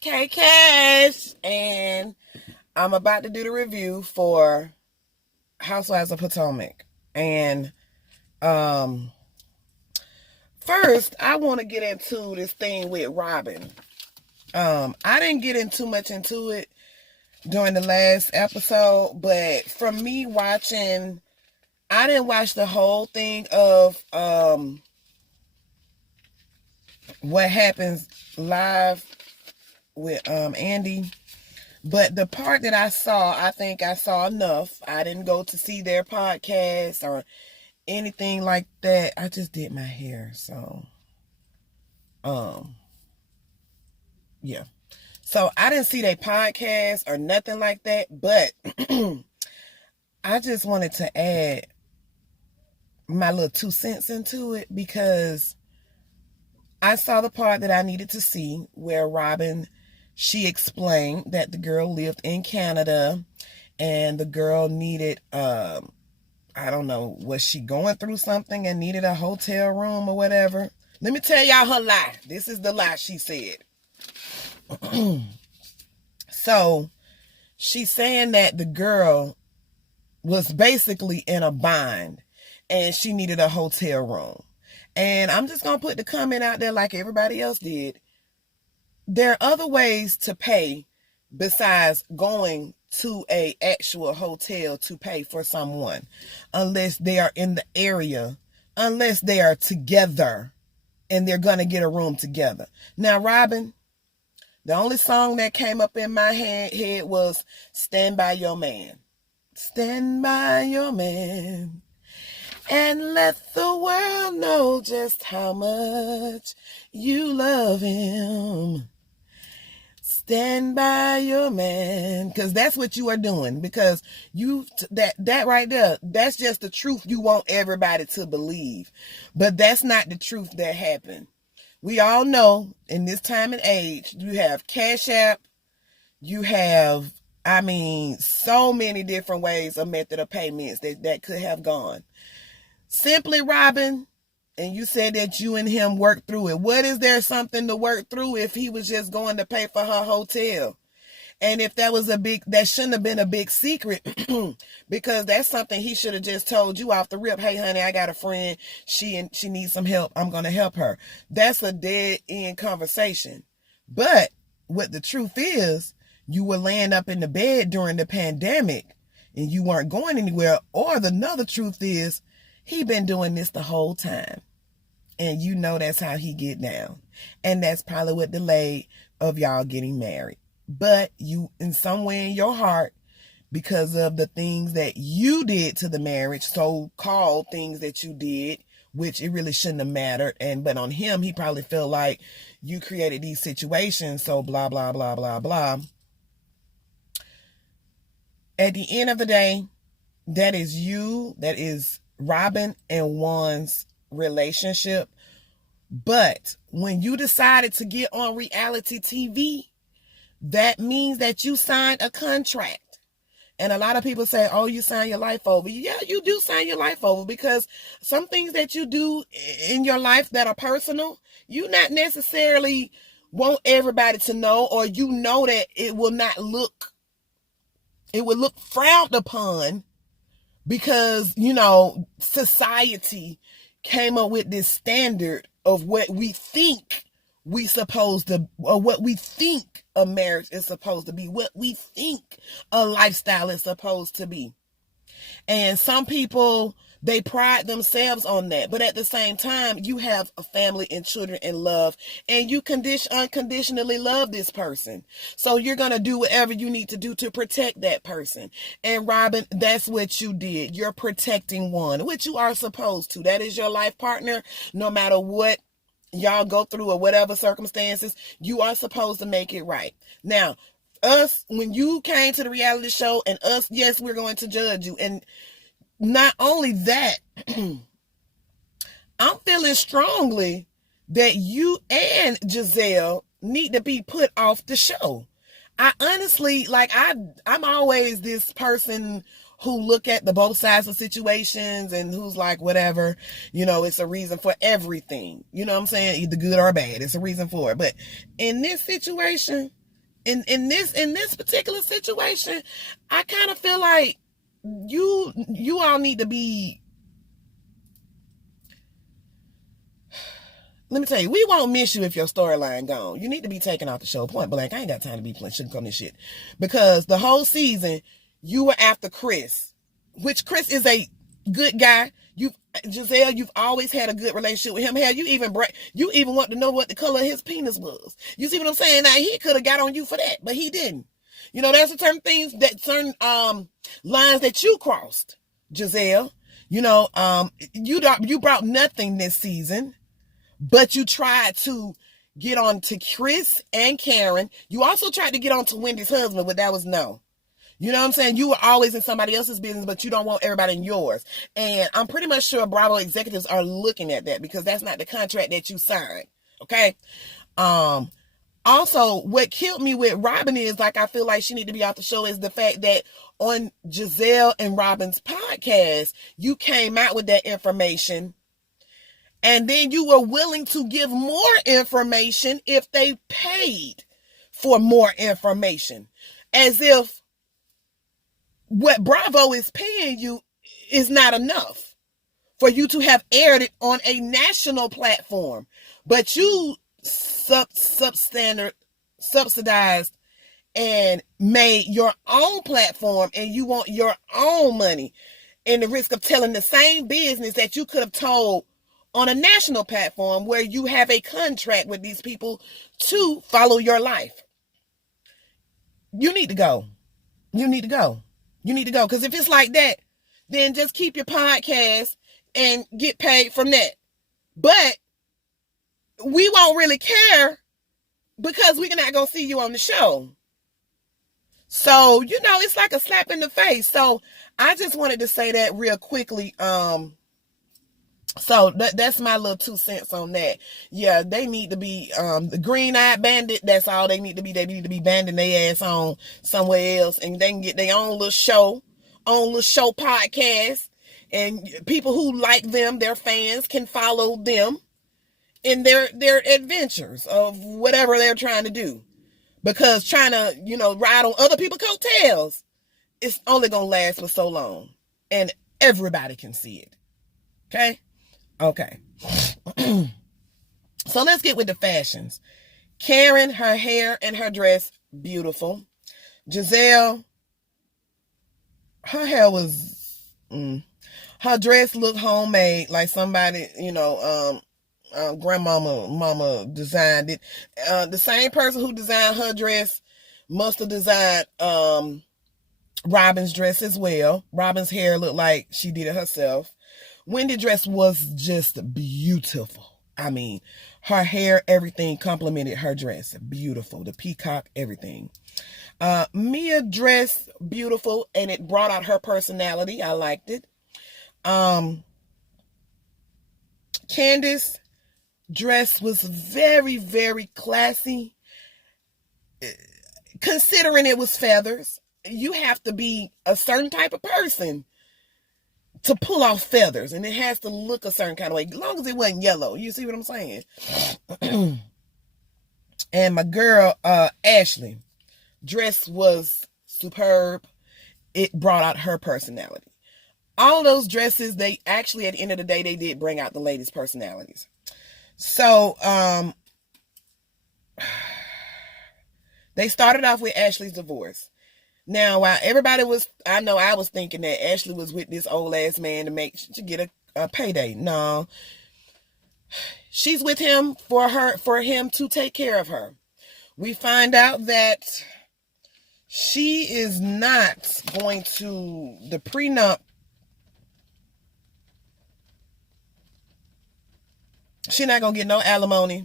K Cash, and I'm about to do the review for Housewives of Potomac. And um, first, I want to get into this thing with Robin. I didn't get in too much into it during the last episode, but from me watching, I didn't watch the whole thing of what happens live with Andy. But the part that I saw, I think I saw enough. I didn't go to see their podcast or anything like that. I just did my hair, so yeah. So I didn't see their podcast or nothing like that, but I just wanted to add my little 2 cents into it because I saw the part that I needed to see where Robin, she explained that the girl lived in Canada and the girl needed, I don't know, was she going through something and needed a hotel room or whatever? Let me tell y'all her lie. This is the lie she said. So she's saying that the girl was basically in a bind and she needed a hotel room. And I'm just going to put the comment out there like everybody else did. There are other ways to pay besides going to a actual hotel to pay for someone, unless they are in the area, unless they are together and they're going to get a room together. Now, Robin, the only song that came up in my head was Stand By Your Man. Stand by your man and let the world know just how much you love him. Stand by your man, because that's what you are doing, because you that right there, that's just the truth you want everybody to believe, but that's not the truth that happened. We all know in this time and age, you have Cash App, you have, so many different ways, a method of payments that could have gone. Simply, Robin, and you said that you and him worked through it. What is there something to work through if he was just going to pay for her hotel? And if that was that shouldn't have been a big secret, because that's something he should have just told you off the rip. Hey, honey, I got a friend. She needs some help. I'm going to help her. That's a dead end conversation. But what the truth is, you were laying up in the bed during the pandemic and you weren't going anywhere. Or another truth is, he been doing this the whole time. And you know that's how he get down. And that's probably what delayed of y'all getting married. But you, in some way in your heart, because of the things that you did to the marriage, so-called things that you did, which it really shouldn't have mattered. But on him, he probably felt like you created these situations, so blah, blah, blah, blah, blah. At the end of the day, that is Robin and Juan's relationship. But when you decided to get on reality TV, that means that you signed a contract. And a lot of people say, oh, you sign your life over. Yeah, you do sign your life over, because some things that you do in your life that are personal, you not necessarily want everybody to know, or you know that it will look frowned upon, because, society came up with this standard of what we think or what we think a marriage is supposed to be, what we think a lifestyle is supposed to be. And some people, they pride themselves on that. But at the same time, you have a family and children and love, and you unconditionally love this person. So you're going to do whatever you need to do to protect that person. And Robin, that's what you did. You're protecting one, which you are supposed to. That is your life partner. No matter what y'all go through or whatever circumstances, you are supposed to make it right. Now, us, when you came to the reality show, and us, yes, we're going to judge you. And not only that, I'm feeling strongly that you and Giselle need to be put off the show. I honestly, I'm always this person who look at the both sides of situations and who's like, whatever, it's a reason for everything. You know what I'm saying? Either good or bad. It's a reason for it. But in this situation, in this particular situation, I kind of feel like you all need to be. Let me tell you, we won't miss you if your storyline gone. You need to be taken off the show, point blank. I ain't got time to be playing sugarcoating this shit. Because the whole season, you were after Chris, which Chris is a good guy. Giselle, you've always had a good relationship with him. Hell, you even want to know what the color of his penis was. You see what I'm saying? Now, he could have got on you for that, but he didn't. You know, there's certain things certain lines that you crossed, Giselle. You know, you brought nothing this season. But you tried to get on to Chris and Karen. You also tried to get on to Wendy's husband, but that was no. You know what I'm saying? You were always in somebody else's business, but you don't want everybody in yours. And I'm pretty much sure Bravo executives are looking at that because that's not the contract that you signed. Okay? Also, what killed me with Robin is, like, I feel like she need to be off the show, is the fact that on Giselle and Robin's podcast, you came out with that information. And then you were willing to give more information if they paid for more information. As if what Bravo is paying you is not enough for you to have aired it on a national platform. But you subsidized and made your own platform, and you want your own money. And the risk of telling the same business that you could have told on a national platform where you have a contract with these people to follow your life. You need to go. You need to go. You need to go. Because if it's like that, then just keep your podcast and get paid from that. But we won't really care because we're not going to see you on the show. So, you know, it's like a slap in the face. So I just wanted to say that real quickly. So that's my little 2 cents on that. Yeah, they need to be the green-eyed bandit. That's all they need to be. They need to be banding their ass on somewhere else, and they can get their own little show podcast, and people who like them, their fans, can follow them in their adventures of whatever they're trying to do. Because trying to, you know, ride on other people's coattails, it's only gonna last for so long, and everybody can see it. Okay. So let's get with the fashions. Karen, her hair and her dress, beautiful. Giselle, her hair was, her dress looked homemade, like somebody, you know, mama designed it. The same person who designed her dress must have designed Robin's dress as well. Robin's hair looked like she did it herself. Wendy's dress was just beautiful. I mean, her hair, everything complimented her dress. Beautiful. The peacock, everything. Mia dress, beautiful, and it brought out her personality. I liked it. Candace dress was very, very classy. Considering it was feathers, you have to be a certain type of person to pull off feathers, and it has to look a certain kind of way, as long as it wasn't yellow. You see what I'm saying? And my girl, Ashley, dress was superb. It brought out her personality. All those dresses, they actually, at the end of the day, they did bring out the ladies' personalities. So, they started off with Ashley's divorce. Now, while everybody was, I know I was thinking that Ashley was with this old ass man to get a payday. No, she's with him for him to take care of her. We find out that she is not going to, the prenup, she's not going to get no alimony.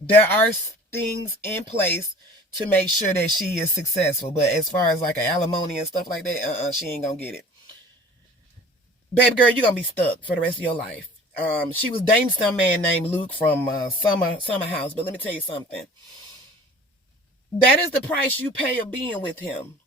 There are things in place to make sure that she is successful. But as far as like an alimony and stuff like that, she ain't gonna get it. Baby girl, you're gonna be stuck for the rest of your life. She was dating some man named Luke from Summer House. But let me tell you something. That is the price you pay of being with him.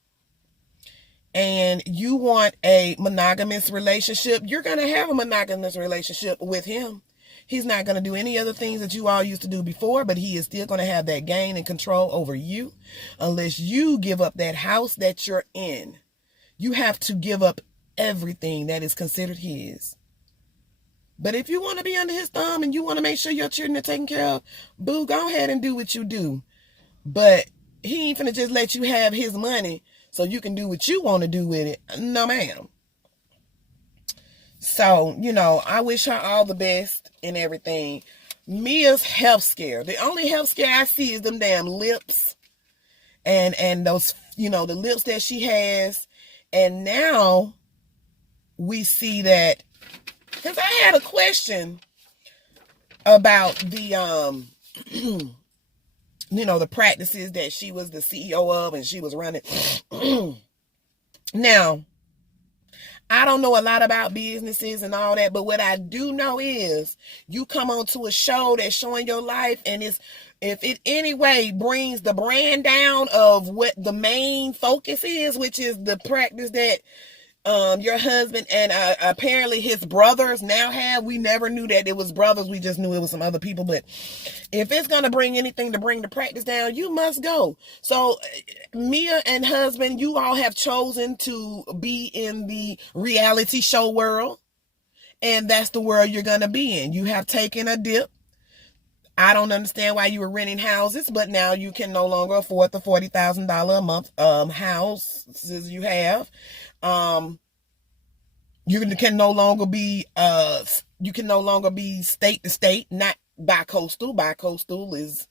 And you want a monogamous relationship, you're gonna have a monogamous relationship with him. He's not going to do any other things that you all used to do before, but he is still going to have that gain and control over you unless you give up that house that you're in. You have to give up everything that is considered his. But if you want to be under his thumb and you want to make sure your children are taken care of, boo, go ahead and do what you do. But he ain't finna just let you have his money so you can do what you want to do with it. No, ma'am. So, I wish her all the best and everything. Mia's health scare. The only health scare I see is them damn lips. And those, the lips that she has. And now we see that, because I had a question about the, the practices that she was the CEO of and she was running. Now, I don't know a lot about businesses and all that, but what I do know is you come onto a show that's showing your life, and if it anyway brings the brand down of what the main focus is, which is the practice that your husband and apparently his brothers now have. We never knew that it was brothers. We just knew it was some other people. But if it's going to bring anything to bring the practice down, you must go. So Mia and husband, you all have chosen to be in the reality show world. And that's the world you're going to be in. You have taken a dip. I don't understand why you were renting houses, but now you can no longer afford the $40,000 a month houses you have. You can no longer be state to state, not bi-coastal. Bi-coastal is,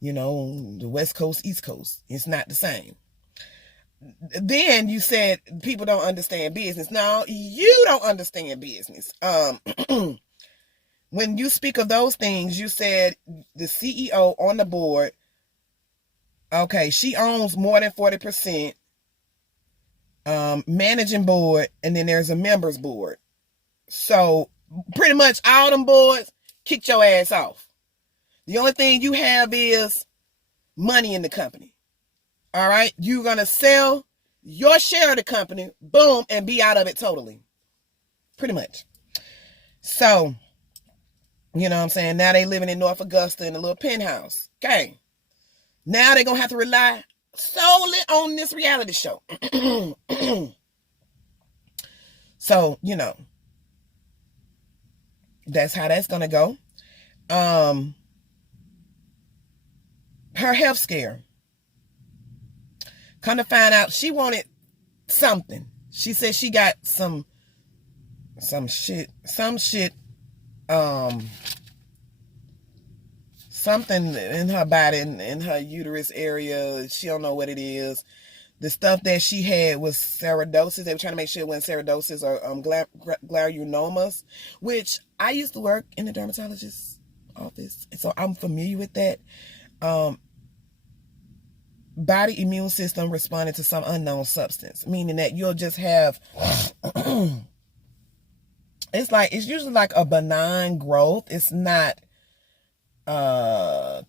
the West Coast, East Coast. It's not the same. Then you said people don't understand business. No, you don't understand business. When you speak of those things, you said the CEO on the board, okay, she owns more than 40%. Managing board, and then there's a members board. So pretty much all them boards kicked your ass off. The only thing you have is money in the company. All right, you're gonna sell your share of the company, boom, and be out of it totally. Pretty much. So, you know what I'm saying? Now they living in North Augusta in a little penthouse. Okay. Now they're gonna have to rely solely on this reality show. So, that's how that's gonna go. Her health scare. Come to find out, she wanted something. She said she got some shit, something in her body, in her uterus area. She don't know what it is. The stuff that she had was ceratosis. They were trying to make sure it wasn't ceratosis or granuliomas, which I used to work in the dermatologist's office, so I'm familiar with that. Body immune system responding to some unknown substance, meaning that you'll just have it's usually like a benign growth. It's not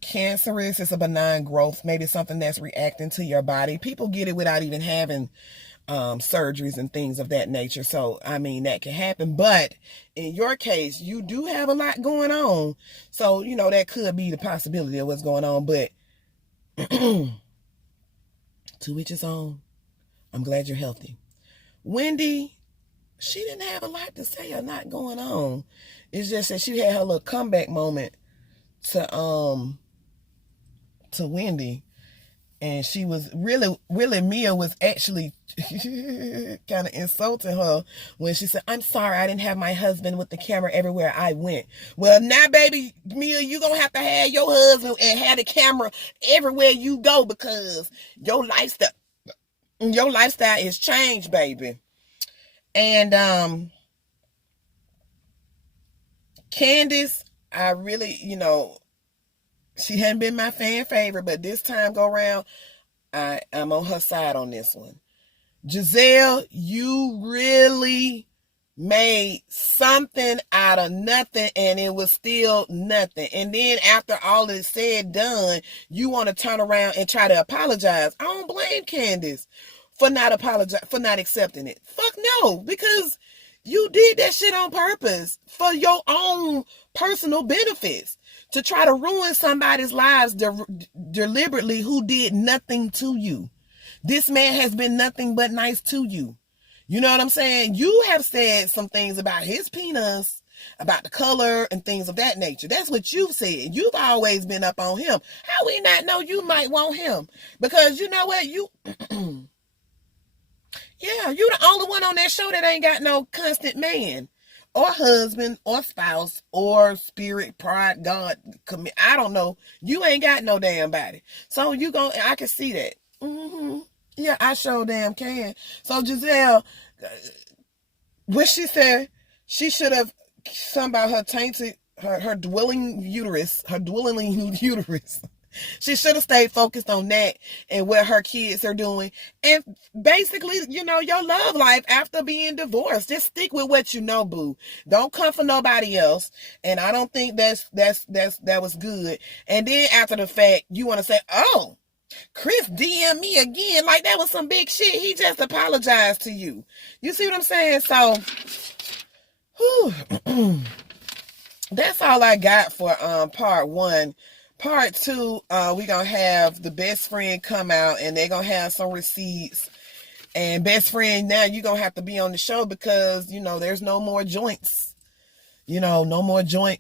cancerous. It's a benign growth, maybe something that's reacting to your body. People get it without even having surgeries and things of that nature. So I mean, that can happen, but in your case you do have a lot going on, so that could be the possibility of what's going on. But to each his own. I'm glad you're healthy. Wendy, she didn't have a lot to say or not going on. It's just that she had her little comeback moment to Wendy, and she was really Mia was actually kind of insulting her when she said, "I'm sorry, I didn't have my husband with the camera everywhere I went." Well, now, baby Mia, you gonna have to have your husband and have the camera everywhere you go, because your lifestyle is changed, baby. And Candace, I really, she hadn't been my fan favorite, but this time go around, I'm on her side on this one. Giselle, you really made something out of nothing, and it was still nothing. And then after all is said done, you want to turn around and try to apologize. I don't blame Candace for not accepting it. Fuck no, because you did that shit on purpose for your own personal benefits to try to ruin somebody's lives deliberately who did nothing to you. This man has been nothing but nice to you. You know what I'm saying? You have said some things about his penis, about the color and things of that nature. That's what you've said. You've always been up on him. How we not know you might want him? Because you know what? You yeah, you the only one on that show that ain't got no constant man or husband or spouse or spirit, pride, God, I don't know. You ain't got no damn body. So I can see that. Yeah, I sure damn can. So Giselle, when she said she should have, something about her tainted, her dwelling uterus. She should have stayed focused on that and what her kids are doing. And basically, your love life after being divorced. Just stick with what you know, boo. Don't come for nobody else. And I don't think that was good. And then after the fact, you want to say, oh, Chris DM me again. Like that was some big shit. He just apologized to you. You see what I'm saying? So, that's all I got for part 1. Part 2, we're going to have the best friend come out and they're going to have some receipts. And best friend, now you're going to have to be on the show because, there's no more joints. No more joint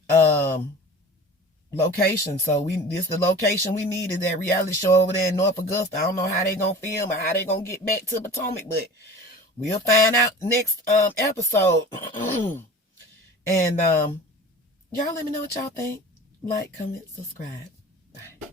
location. So this the location we need is that reality show over there in North Augusta. I don't know how they going to film or how they going to get back to Potomac, but we'll find out next episode. And y'all let me know what y'all think. Like, comment, subscribe. Bye.